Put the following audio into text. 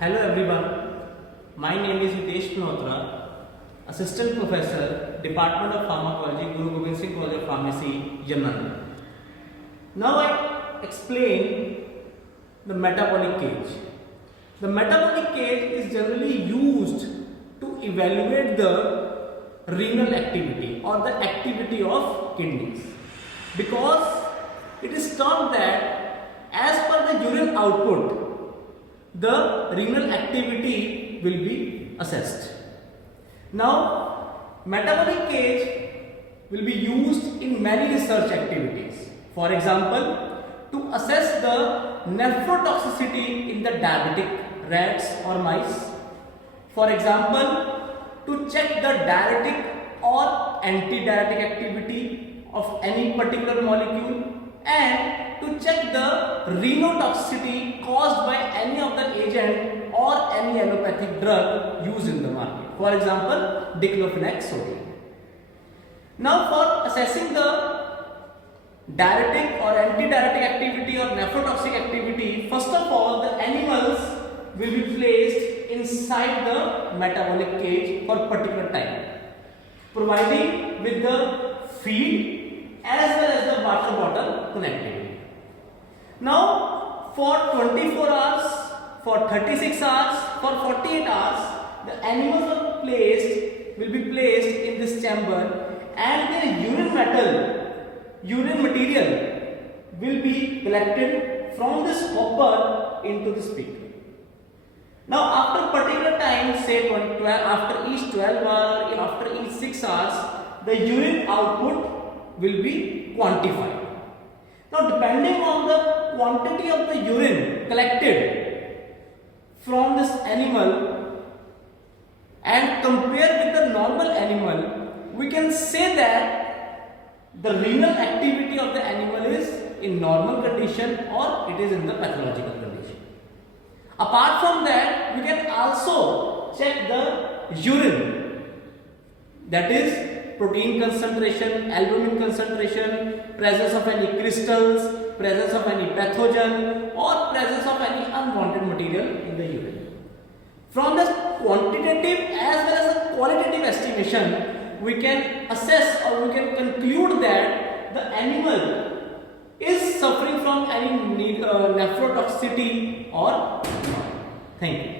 Hello everyone, my name is Hitesh Malhotra, Assistant Professor, Department of Pharmacology, Guru Gobind Singh College of Pharmacy, Jamnagar. Now I explain the metabolic cage. The metabolic cage is generally used to evaluate the renal activity or the activity of kidneys, because it is thought that as per the urine output, the renal activity will be assessed. Now, metabolic cage will be used in many research activities. For example, to assess the nephrotoxicity in the diabetic rats or mice. For example, to check the diuretic or antidiuretic activity of any particular molecule, and to check the renotoxicity caused by any of the agent or any allopathic drug used in the market. For example, diclofenac sodium. Now, for assessing the diuretic or antidiuretic activity or nephrotoxic activity, first of all, the animals will be placed inside the metabolic cage for a particular time, providing with the feed as well as the water bottle connectivity. Now, for 24 hours, for 36 hours, for 48 hours, the animals will be placed in this chamber, and their urine material will be collected from this hopper into this beaker. Now, after particular time, say after each 12 hours, after each 6 hours, the urine output will be quantified. Now, depending on the quantity of the urine collected from this animal and compared with the normal animal, we can say that the renal activity of the animal is in normal condition or it is in the pathological condition. Apart from that, we can also check the urine, that is protein concentration, albumin concentration, presence of any crystals, presence of any pathogen, or presence of any unwanted material in the urine. From this quantitative as well as the qualitative estimation, we can assess or we can conclude that the animal is suffering from any nephrotoxicity or not. Thank you.